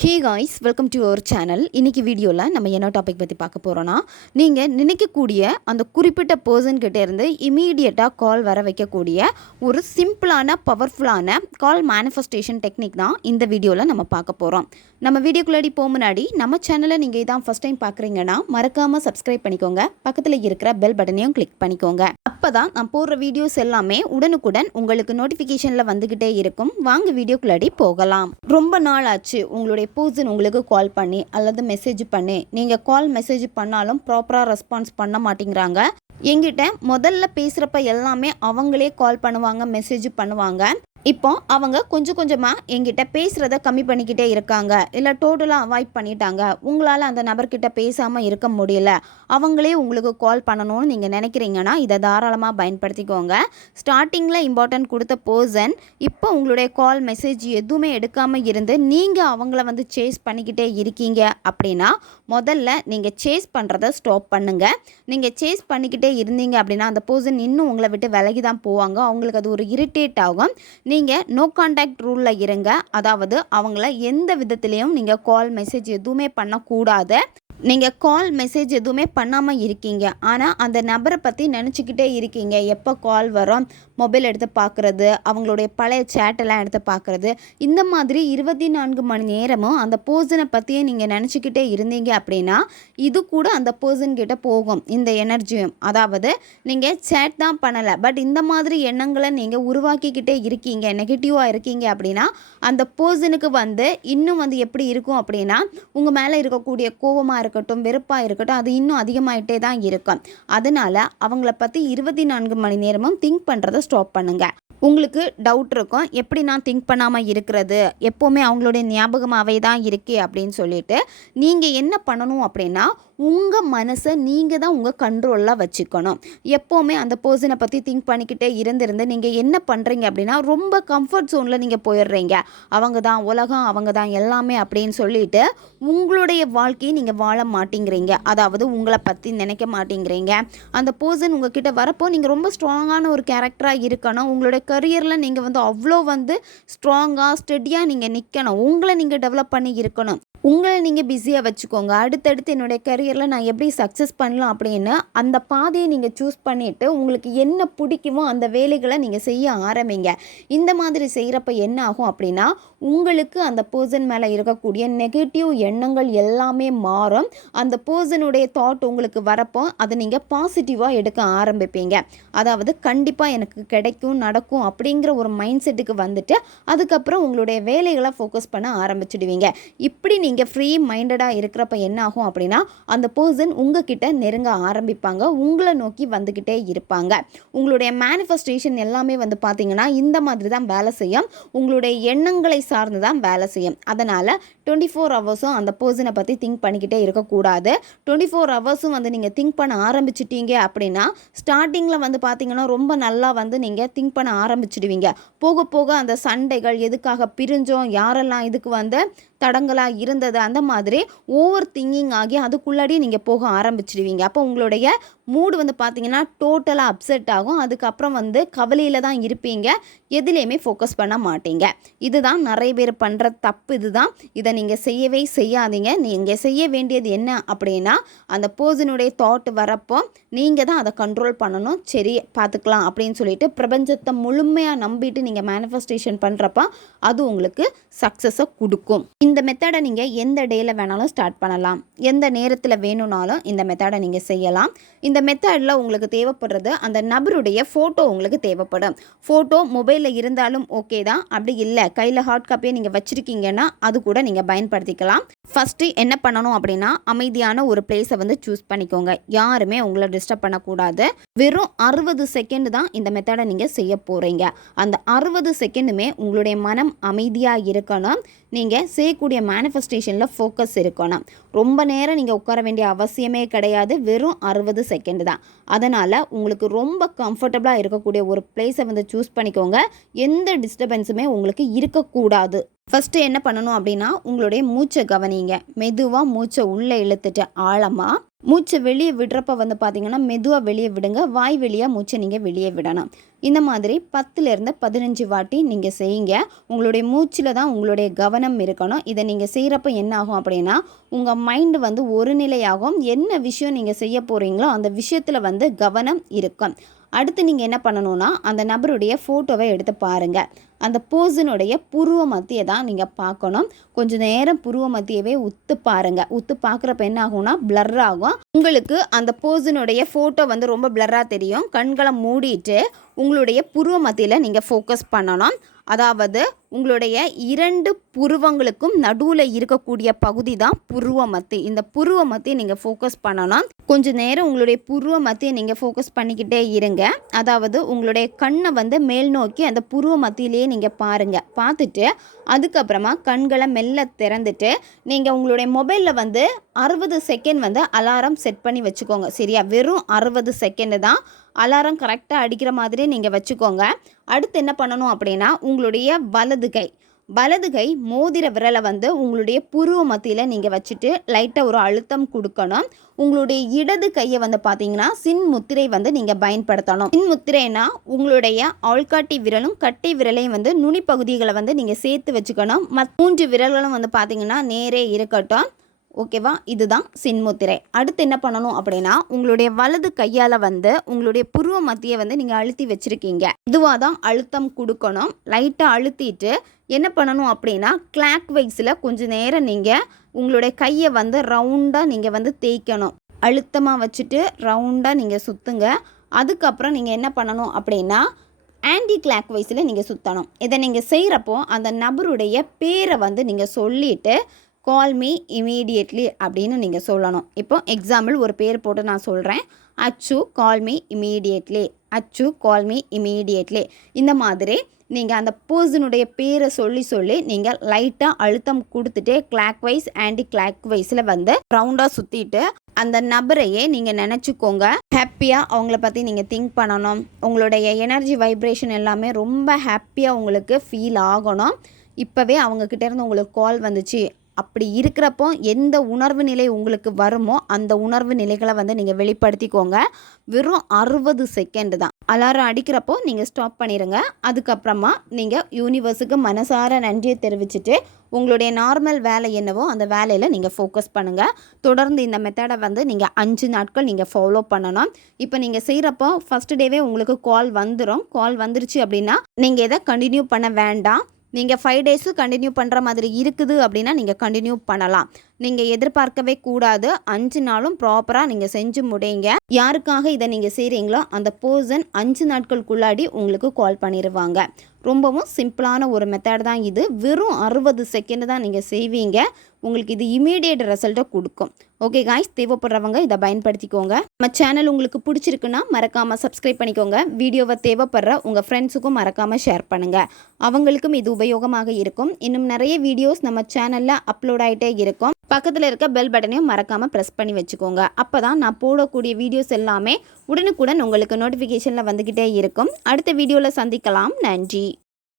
Hey guys welcome to our channel இன்றைக்கி வீடியோவில் நம்ம என்ன டாபிக் பற்றி பார்க்க போகிறோன்னா நீங்கள் நினைக்கக்கூடிய அந்த குறிப்பிட்ட பர்சன் இருந்து இமீடியட்டாக கால் வர வைக்கக்கூடிய ஒரு சிம்பிளான பவர்ஃபுல்லான கால் மேனிஃபெஸ்டேஷன் டெக்னிக் தான் இந்த வீடியோவில் நம்ம பார்க்க போகிறோம் நம்ம வீடியோக்குள்ளாடி போக முன்னாடி நம்ம சேனலை நீங்கள் இதான் ஃபஸ்ட் டைம் பார்க்குறீங்கன்னா மறக்காமல் சப்ஸ்கிரைப் பண்ணிக்கோங்க. பக்கத்தில் இருக்கிற பெல் பட்டனையும் கிளிக் பண்ணிக்கோங்க. அப்போ தான் நான் போடுற வீடியோஸ் எல்லாமே உடனுக்குடன் உங்களுக்கு நோட்டிஃபிகேஷனில் வந்துக்கிட்டே இருக்கும். வாங்க வீடியோக்குள்ளாடி போகலாம். ரொம்ப நாள் ஆச்சு உங்களுடைய பர்சன் உங்களுக்கு கால் பண்ணி அல்லது மெசேஜ் பண்ணி. நீங்கள் கால் மெசேஜ் பண்ணாலும் ப்ராப்பராக ரெஸ்பான்ஸ் பண்ண மாட்டேங்கிறாங்க. எங்கிட்ட முதல்ல பேசுகிறப்ப எல்லாமே அவங்களே கால் பண்ணுவாங்க மெசேஜ் பண்ணுவாங்க. இப்போ அவங்க கொஞ்சம் கொஞ்சமாக எங்கிட்ட பேசுகிறத கம்மி பண்ணிக்கிட்டே இருக்காங்க. இல்லை டோட்டலாக அவாய்ட் பண்ணிட்டாங்க. உங்களால் அந்த நபர்கிட்ட பேசாமல் இருக்க முடியல. அவங்களே உங்களுக்கு கால் பண்ணணும்னு நீங்கள் நினைக்கிறீங்கன்னா இதை தாராளமாக பயன்படுத்திக்கோங்க. ஸ்டார்டிங்கில் இம்பார்ட்டன்ட் கொடுத்த பர்சன் இப்போ உங்களுடைய கால் மெசேஜ் எதுவுமே எடுக்காமல் இருந்து நீங்கள் அவங்கள வந்து சேஸ் பண்ணிக்கிட்டே இருக்கீங்க அப்படின்னா முதல்ல நீங்கள் சேஸ் பண்ணுறத ஸ்டாப் பண்ணுங்கள் நீங்கள் சேஸ் பண்ணிக்கிட்டே இருந்தீங்க அப்படின்னா அந்த பர்சன் இன்னும் உங்களை விட்டு விலகி தான் போவாங்க. அவங்களுக்கு அது ஒரு இரிட்டேட் ஆகும். நீங்கள் நோ கான்டாக்ட் ரூலில் இருங்க. அதாவது அவங்கள எந்த விதத்துலேயும் நீங்கள் கால் மெசேஜ் எதுவுமே பண்ணக்கூடாது. நீங்கள் கால் மெசேஜ் எதுவுமே பண்ணாமல் இருக்கீங்க. ஆனால் அந்த நபரை பற்றி நினச்சிக்கிட்டே இருக்கீங்க. எப்போ கால் வரும்? மொபைல் எடுத்து பார்க்குறது அவங்களுடைய பழைய சேட்டெல்லாம் எடுத்து பார்க்குறது இந்த மாதிரி இருபத்தி நான்கு மணி நேரமும் அந்த பர்சனை பற்றியே நீங்கள் நினச்சிக்கிட்டே இருந்தீங்க அப்படின்னா இது கூட அந்த பர்சன்கிட்ட போகும். இந்த எனர்ஜியும் அதாவது நீங்கள் சேட் தான் பண்ணலை. பட் இந்த மாதிரி எண்ணங்களை நீங்கள் உருவாக்கிக்கிட்டே இருக்கீங்க நெகட்டிவாக இருக்கீங்க அப்படின்னா அந்த பர்சனுக்கு வந்து இன்னும் வந்து எப்படி இருக்கும் அப்படின்னா உங்கள் மேலே இருக்கக்கூடிய கோபமாக இருக்கட்டும் வெறுப்பாக இருக்கட்டும் அது இன்னும் அதிகமாயிட்டே தான் இருக்கும். அதனால் அவங்கள பற்றி இருபத்தி நான்கு மணி நேரமும் திங்க் பண்ணுறதை ஸ்டாப் பண்ணுங்கள் உங்களுக்கு டவுட் இருக்கும் எப்படி நான் திங்க் பண்ணாமல் இருக்கிறது? எப்போவுமே அவங்களுடைய ஞாபகமாகவே தான் இருக்கே அப்படின்னு சொல்லிட்டு நீங்கள் என்ன பண்ணணும் அப்படின்னா உங்கள் மனசை நீங்கள் தான் உங்கள் கண்ட்ரோலில் வச்சுக்கணும். எப்போவுமே அந்த பர்சனை பற்றி திங்க் பண்ணிக்கிட்டே இருந்திருந்து நீங்கள் என்ன பண்ணுறீங்க அப்படின்னா ரொம்ப கம்ஃபர்ட் ஜோனில் நீங்கள் போயிடுறீங்க. அவங்க தான் உலகம் அவங்க தான் எல்லாமே அப்படின்னு சொல்லிட்டு உங்களுடைய வாழ்க்கையை நீங்கள் வாழ மாட்டேங்கிறீங்க. அதாவது உங்களை பற்றி நினைக்க மாட்டேங்கிறீங்க. அந்த பர்சன் உங்ககிட்ட வரப்போ நீங்கள் ரொம்ப ஸ்ட்ராங்கான ஒரு கேரக்டராக இருக்கணும். உங்களுடைய கரியரில் நீங்கள் வந்து அவ்வளோ வந்து ஸ்ட்ராங்காக ஸ்டெடியாக நீங்கள் நிற்கணும் உங்களை நீங்கள் டெவலப் பண்ணி இருக்கணும். உங்களை நீங்கள் பிஸியாக வச்சுக்கோங்க. அடுத்தடுத்து என்னுடைய கரியரில் நான் எப்படி சக்ஸஸ் பண்ணலாம் அப்படின்னு அந்த பாதையை நீங்கள் சூஸ் பண்ணிவிட்டு உங்களுக்கு என்ன பிடிக்குமோ அந்த வேலைகளை நீங்கள் செய்ய ஆரம்பிங்க. இந்த மாதிரி செய்கிறப்ப என்ன ஆகும் அப்படின்னா உங்களுக்கு அந்த பர்சன் மேலே இருக்கக்கூடிய நெகட்டிவ் எண்ணங்கள் எல்லாமே மாறும். அந்த பர்சனுடைய தாட் உங்களுக்கு வரப்போ அதை நீங்கள் பாசிட்டிவாக எடுக்க ஆரம்பிப்பீங்க. அதாவது கண்டிப்பாக எனக்கு கிடைக்கும் நடக்கும் அப்படிங்கிற ஒரு மைண்ட் செட்டுக்கு வந்துட்டு அதுக்கப்புறம் உங்களுடைய வேலைகளை ஃபோக்கஸ் பண்ண ஆரம்பிச்சிடுவீங்க. இப்படி நீங்கள் ஃப்ரீ மைண்டடாக இருக்கிறப்ப என்ன ஆகும் அப்படின்னா அந்த பர்சன் உங்ககிட்ட நெருங்க ஆரம்பிப்பாங்க. உங்களை நோக்கி வந்துக்கிட்டே இருப்பாங்க. உங்களுடைய மேனிஃபெஸ்டேஷன் எல்லாமே வந்து பார்த்தீங்கன்னா இந்த மாதிரி தான் வேலை செய்யும். உங்களுடைய எண்ணங்களை சார்ந்து தான் வேலை செய்யும். அதனால் டுவெண்ட்டி ஃபோர் ஹவர்ஸும் அந்த பர்சனை பற்றி திங்க் பண்ணிக்கிட்டே இருக்கக்கூடாது. டுவெண்ட்டி ஃபோர் ஹவர்ஸும் வந்து நீங்கள் திங்க் பண்ண ஆரம்பிச்சிட்டீங்க அப்படின்னா ஸ்டார்டிங்கில் வந்து பார்த்தீங்கன்னா ரொம்ப நல்லா வந்து நீங்கள் திங்க் பண்ண ஆரம்பிச்சிடுவீங்க. போக போக அந்த சண்டைகள் எதுக்காக பிரிஞ்சோம் யாரெல்லாம் இதுக்கு வந்து தடங்களாக இருந்தது. அந்த மாதிரி ஓவர் திங்கிங் ஆகி அதுக்குள்ளாடி நீங்கள் போக ஆரம்பிச்சிடுவீங்க. அப்போ உங்களுடைய மூடு வந்து பார்த்தீங்கன்னா டோட்டலாக அப்செட் ஆகும். அதுக்கப்புறம் வந்து கவலையில் தான் இருப்பீங்க. எதுலேயுமே ஃபோக்கஸ் பண்ண மாட்டீங்க. இதுதான் நிறைய பேர் பண்ணுற தப்பு. இதுதான். இதை நீங்கள் செய்யவே செய்யாதீங்க. நீங்கள் செய்ய வேண்டியது என்ன அப்படின்னா அந்த பர்சனுடைய தாட் வரப்போ நீங்கள் தான் அதை கண்ட்ரோல் பண்ணணும். சரி பார்த்துக்கலாம் அப்படின்னு சொல்லிட்டு பிரபஞ்சத்தை முழுமையாக நம்பிட்டு நீங்கள் மேனிஃபெஸ்டேஷன் பண்ணுறப்ப அது உங்களுக்கு சக்ஸஸை கொடுக்கும். இந்த மெத்தடை நீங்கள் எந்த டேயில் வேணாலும் ஸ்டார்ட் பண்ணலாம். எந்த நேரத்தில் வேணும்னாலும் இந்த மெத்தடை நீங்கள் செய்யலாம். இந்த மெத்தடில் உங்களுக்கு தேவைப்படுறது அந்த நபருடைய ஃபோட்டோ உங்களுக்கு தேவைப்படும். ஃபோட்டோ மொபைலில் இருந்தாலும் ஓகே தான். அப்படி இல்லை கையில் ஹார்ட் காப்பியை நீங்கள் வச்சுருக்கீங்கன்னா அது கூட நீங்கள் பயன்படுத்திக்கலாம். ஃபஸ்ட்டு என்ன பண்ணணும் அப்படின்னா அமைதியான ஒரு பிளேஸை வந்து சூஸ் பண்ணிக்கோங்க. யாருமே உங்களை டிஸ்டர்ப் பண்ணக்கூடாது. வெறும் அறுபது செகண்ட் தான் இந்த மெத்தடை நீங்கள் செய்ய போகிறீங்க அந்த அறுபது செகண்டுமே உங்களுடைய மனம் அமைதியாக இருக்கணும். நீங்கள் செய்யக்கூடிய மேனிஃபெஸ்டேஷனில் ஃபோக்கஸ் இருக்கணும். ரொம்ப நேரம் நீங்கள் உட்கார வேண்டிய அவசியமே கிடையாது. வெறும் அறுபது செகண்ட் தான். அதனால் உங்களுக்கு ரொம்ப கம்ஃபர்டபுளாக இருக்கக்கூடிய ஒரு பிளேஸை வந்து சூஸ் பண்ணிக்கோங்க. எந்த டிஸ்டர்பன்ஸுமே உங்களுக்கு இருக்கக்கூடாது. ஃபஸ்ட்டு என்ன பண்ணணும் அப்படின்னா உங்களுடைய மூச்சை கவனிங்க. மெதுவாக மூச்சை உள்ளே இழுத்துட்டு ஆழமாக மூச்சை வெளியே விடுறப்ப வந்து பார்த்தீங்கன்னா மெதுவாக வெளியே விடுங்க. வாய் வெளியாக மூச்சை நீங்கள் வெளியே விடணும். இந்த மாதிரி பத்துலேருந்து பதினஞ்சு வாட்டி நீங்கள் செய்யுங்க. உங்களுடைய மூச்சில் தான் உங்களுடைய கவனம் இருக்கணும். இதை நீங்கள் செய்கிறப்ப என்ன ஆகும் அப்படின்னா உங்கள் மைண்டு வந்து ஒரு நிலையாகும். என்ன விஷயம் நீங்கள் செய்ய போகிறீங்களோ அந்த விஷயத்தில் வந்து கவனம் இருக்கும். அடுத்து நீங்கள் என்ன பண்ணணும்னா அந்த நபருடைய ஃபோட்டோவை எடுத்து பாருங்கள் அந்த போர்சனுடைய புருவ மத்தியை தான் நீங்கள் பார்க்கணும். கொஞ்ச நேரம் புருவ மத்தியவே உத்து பாருங்கள் உத்து பார்க்குறப்ப என்ன ஆகும்னா பிளர் ஆகும். உங்களுக்கு அந்த போர்சனுடைய ஃபோட்டோ வந்து ரொம்ப பிளர்ராக தெரியும். கண்களை மூடிட்டு உங்களுடைய புருவ மத்தியில் நீங்கள் ஃபோக்கஸ் பண்ணணும். அதாவது உங்களுடைய இரண்டு புருவங்களுக்கும் நடுவில் இருக்கக்கூடிய பகுதி தான் புருவ மத்தி இந்த புருவ மத்தியை நீங்கள் ஃபோக்கஸ் பண்ணணும் கொஞ்ச நேரம் உங்களுடைய புருவ மத்தியை நீங்கள் ஃபோக்கஸ் பண்ணிக்கிட்டே இருங்க. அதாவது உங்களுடைய கண்ணை வந்து மேல் நோக்கி அந்த புருவ மத்தியிலேயே நீங்கள் பாருங்கள் பார்த்துட்டு அதுக்கப்புறமா கண்களை மெல்ல திறந்துட்டு நீங்கள் உங்களுடைய மொபைலில் வந்து அறுபது செகண்ட் வந்து அலாரம் செட் பண்ணி வச்சுக்கோங்க. சரியா? வெறும் அறுபது செகண்டு தான். அலாரம் கரெக்டாக அடிக்கிற மாதிரி நீங்கள் வச்சுக்கோங்க. அடுத்து என்ன பண்ணணும் அப்படின்னா உங்களுடைய வலது கை வலது கை மோதிர விரலை வந்து உங்களுடைய புருவ மத்தியில் நீங்கள் வச்சுட்டு லைட்டாக ஒரு அழுத்தம் கொடுக்கணும். உங்களுடைய இடது கையை வந்து பார்த்தீங்கன்னா சின் முத்திரை வந்து நீங்கள் பயன்படுத்தணும். சின் முத்திரைனா உங்களுடைய ஆள்காட்டி விரலும் கட்டை விரலையும் வந்து நுனி பகுதிகளை வந்து நீங்கள் சேர்த்து வச்சுக்கணும். மத் மூன்று விரல்களும் வந்து பார்த்தீங்கன்னா நேரே இருக்கட்டும். ஓகேவா? இதுதான் சின்முத்திரை. அடுத்து என்ன பண்ணணும் அப்படின்னா உங்களுடைய வலது கையால் வந்து உங்களுடைய புருவ மத்தியை வந்து நீங்கள் அழுத்தி வச்சுருக்கீங்க. இதுவாக தான் அழுத்தம் கொடுக்கணும். லைட்டாக அழுத்திட்டு என்ன பண்ணணும் அப்படின்னா கிளாக் வைஸில் கொஞ்சம் நேரம் நீங்கள் உங்களுடைய கையை வந்து ரவுண்டாக நீங்கள் வந்து தேய்க்கணும். அழுத்தமாக வச்சுட்டு ரவுண்டாக நீங்கள் சுற்றுங்க அதுக்கப்புறம் நீங்கள் என்ன பண்ணணும் அப்படின்னா ஆன்டி கிளாக் வைஸில் நீங்கள் சுற்றணும் இதை நீங்கள் செய்கிறப்போ அந்த நபருடைய பேரை வந்து நீங்கள் சொல்லிவிட்டு கால் மீ இமீடியட்லி அப்படின்னு நீங்கள் சொல்லணும். இப்போ எக்ஸாம்பிள் ஒரு பேர் போட்டு நான் சொல்கிறேன் அச்சு கால் மீ இமீடியட்லி அச்சு கால் மீ இமீடியட்லி இந்த மாதிரி நீங்கள் அந்த பர்சனுடைய பேரை சொல்லி சொல்லி நீங்கள் லைட்டாக அழுத்தம் கொடுத்துட்டு கிளாக் வைஸ் ஆன்டி கிளாக் வைஸில் வந்து ரவுண்டாக சுற்றிட்டு அந்த நபரையே நீங்கள் நினச்சிக்கோங்க. ஹாப்பியாக அவங்கள பற்றி நீங்கள் திங்க் பண்ணணும். உங்களுடைய எனர்ஜி வைப்ரேஷன் எல்லாமே ரொம்ப ஹாப்பியாக உங்களுக்கு ஃபீல் ஆகணும். இப்போவே அவங்கக்கிட்டேருந்து உங்களுக்கு கால் வந்துச்சு அப்படி இருக்கிறப்போ எந்த உணர்வு நிலை உங்களுக்கு வருமோ அந்த உணர்வு நிலைகளை வந்து நீங்கள் வெளிப்படுத்திக்கோங்க. வெறும் அறுபது செகண்ட் தான். அலாரம் அடிக்கிறப்போ நீங்கள் ஸ்டாப் பண்ணிடுங்க அதுக்கப்புறமா நீங்கள் யூனிவர்ஸுக்கு மனசார நன்றியை தெரிவிச்சுட்டு உங்களுடைய நார்மல் வேலை என்னவோ அந்த வேலையில் நீங்கள் ஃபோக்கஸ் பண்ணுங்கள் தொடர்ந்து இந்த மெத்தடை வந்து நீங்கள் அஞ்சு நாட்கள் நீங்கள் ஃபாலோ பண்ணணும். இப்போ நீங்கள் செய்கிறப்போ ஃபஸ்ட் டேவே உங்களுக்கு கால் வந்துடும் கால் வந்துருச்சு அப்படின்னா நீங்கள் எதை கண்டினியூ பண்ண வேண்டாம். நீங்கள் ஃபைவ் டேஸும் கண்டினியூ பண்ணுற மாதிரி இருக்குது அப்படின்னா நீங்கள் கண்டினியூ பண்ணலாம். நீங்கள் எதிர்பார்க்கவே கூடாது. அஞ்சு நாளும் ப்ராப்பராக நீங்கள் செஞ்சு முடியுங்க யாருக்காக இதை நீங்கள் செய்கிறீங்களோ அந்த பர்சன் அஞ்சு நாட்களுக்குள்ளாடி உங்களுக்கு கால் பண்ணிடுவாங்க ரொம்பவும் சிம்பிளான ஒரு மெத்தட் தான் இது. வெறும் அறுபது செகண்ட் தான் நீங்கள் செய்வீங்க. உங்களுக்கு இது இமீடியட் ரிசல்ட்டை கொடுக்கும். ஓகே காய்ஸ் தேவைப்படுறவங்க இதை பயன்படுத்திக்கோங்க. நம்ம சேனல் உங்களுக்கு பிடிச்சிருக்குன்னா மறக்காமல் சப்ஸ்கிரைப் பண்ணிக்கோங்க. வீடியோவை தேவைப்படுற உங்கள் ஃப்ரெண்ட்ஸுக்கும் மறக்காமல் ஷேர் பண்ணுங்கள் அவங்களுக்கும் இது உபயோகமாக இருக்கும். இன்னும் நிறைய வீடியோஸ் நம்ம சேனலில் அப்லோட் ஆகிட்டே இருக்கும். பக்கத்தில் இருக்க பெல் பட்டனையும் மறக்காமல் ப்ரெஸ் பண்ணி வச்சுக்கோங்க. அப்போ தான் நான் போடக்கூடிய வீடியோஸ் எல்லாமே உடனுக்குடன் உங்களுக்கு நோட்டிஃபிகேஷனில் வந்துக்கிட்டே இருக்கும். அடுத்த வீடியோவில் சந்திக்கலாம். நன்றி.